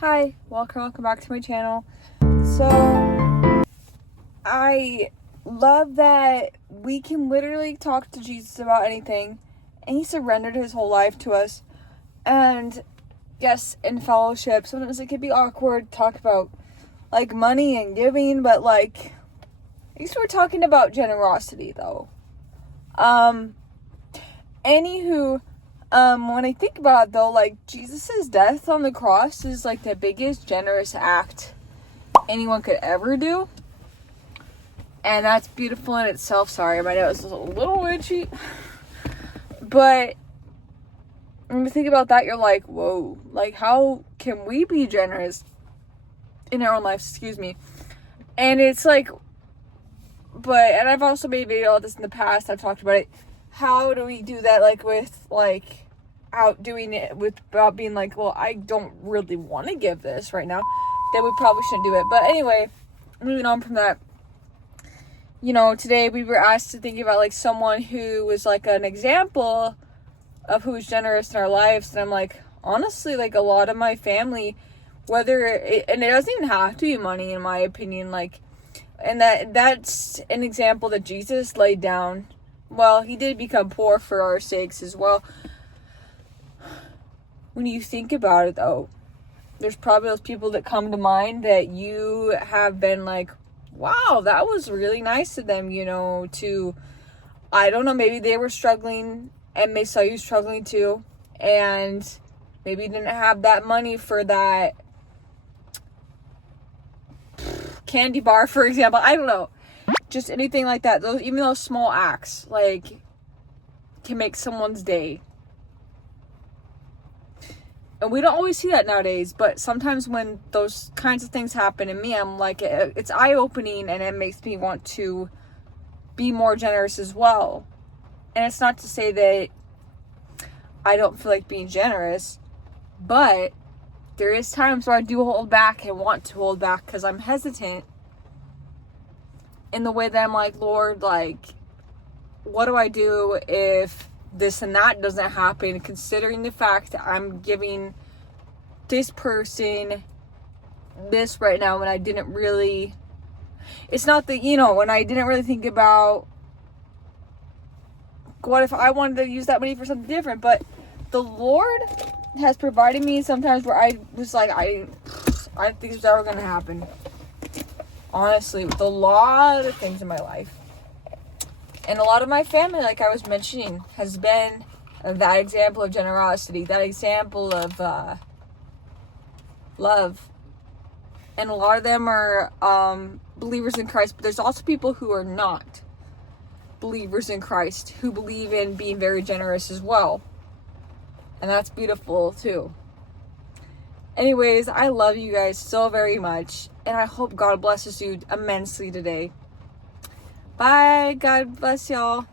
Hi, welcome back to my channel. So, I love that we can literally talk to Jesus about anything, and he surrendered his whole life to us. And yes, in fellowship, sometimes it can be awkward to talk about like money and giving, but like at least we're talking about generosity though. Anywho, when I think about it though, like Jesus' death on the cross is like the biggest generous act anyone could ever do. And that's beautiful in itself. Sorry, my nose is a little itchy. But when you think about that, you're like, whoa, like how can we be generous in our own lives? Excuse me. And it's like, and I've also made a video about this in the past. I've talked about it. How do we do that, like, with, like, out doing it without being like, well, I don't really want to give this right now. Then we probably shouldn't do it. But anyway, moving on from that. You know, today we were asked to think about, like, someone who was, like, an example of who's generous in our lives. And I'm like, honestly, like, a lot of my family, and it doesn't even have to be money, in my opinion, like, and that's an example that Jesus laid down. Well, he did become poor for our sakes as well. When you think about it, though, there's probably those people that come to mind that you have been like, wow, that was really nice of them, you know, I don't know, maybe they were struggling and they saw you struggling too, and maybe you didn't have that money for that candy bar, for example. I don't know. Just anything like that. Even those small acts, like, can make someone's day. And we don't always see that nowadays, but sometimes when those kinds of things happen to me, I'm like, it's eye-opening, and it makes me want to be more generous as well. And it's not to say that I don't feel like being generous, but there is times where I do hold back and want to hold back because I'm hesitant in the way that I'm like, Lord, like, what do I do if this and that doesn't happen, considering the fact that I'm giving this person this right now when I didn't really, it's not that, you know, when I didn't really think about what if I wanted to use that money for something different. But the Lord has provided me sometimes where I was like, I didn't think this was ever going to happen. Honestly, with a lot of things in my life. And a lot of my family, like I was mentioning, has been that example of generosity, that example of love. And a lot of them are believers in Christ, but there's also people who are not believers in Christ, who believe in being very generous as well. And that's beautiful too. Anyways, I love you guys so very much, and I hope God blesses you immensely today. Bye. God bless y'all.